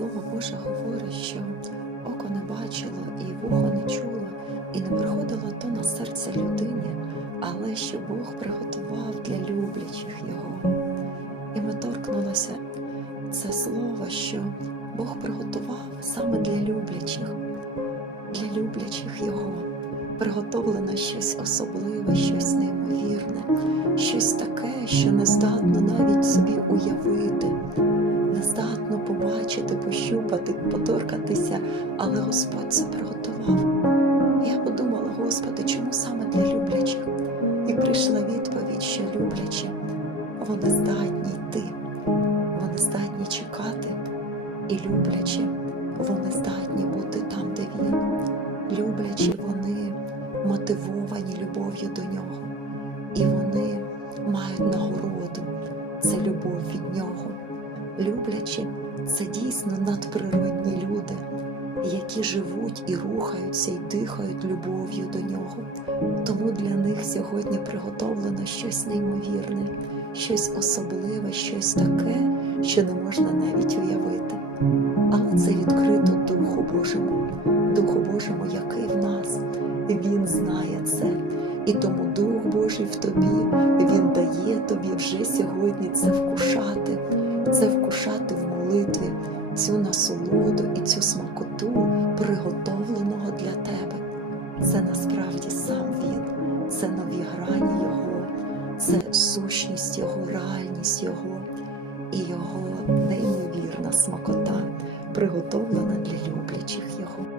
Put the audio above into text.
Слово Боже говорить, що око не бачило, і вухо не чуло, і не приходило то на серце людині, але що Бог приготував для люблячих його. І ми торкнулося це слово, що Бог приготував саме для люблячих, для люблячих його. Приготовлено щось особливе, щось неймовірне, щось таке, що не здатно навіть собі уявити, пощупати, поторкатися, але Господь це приготував. Я подумала, Господи, чому саме для люблячих? І прийшла відповідь, що люблячі, вони здатні йти, вони здатні чекати, і люблячі, вони здатні бути там, де він. Люблячі, вони мотивовані любов'ю до нього, і вони мають нагороду це любов від нього. Люблячі це дійсно надприродні люди, які живуть і рухаються, і дихають любов'ю до нього. Тому для них сьогодні приготовлено щось неймовірне, щось особливе, щось таке, що не можна навіть уявити. Але це відкрито Духу Божому, Духу Божому, який в нас. Він знає це. І тому Дух Божий в тобі, Він дає тобі вже сьогодні це вкушати, це вкушати в молитві, цю насолоду і цю смакоту, приготовленого для тебе. Це насправді сам Він, це нові грані Його, це сущність Його, реальність Його і Його неймовірна смакота, приготовлена для люблячих Його.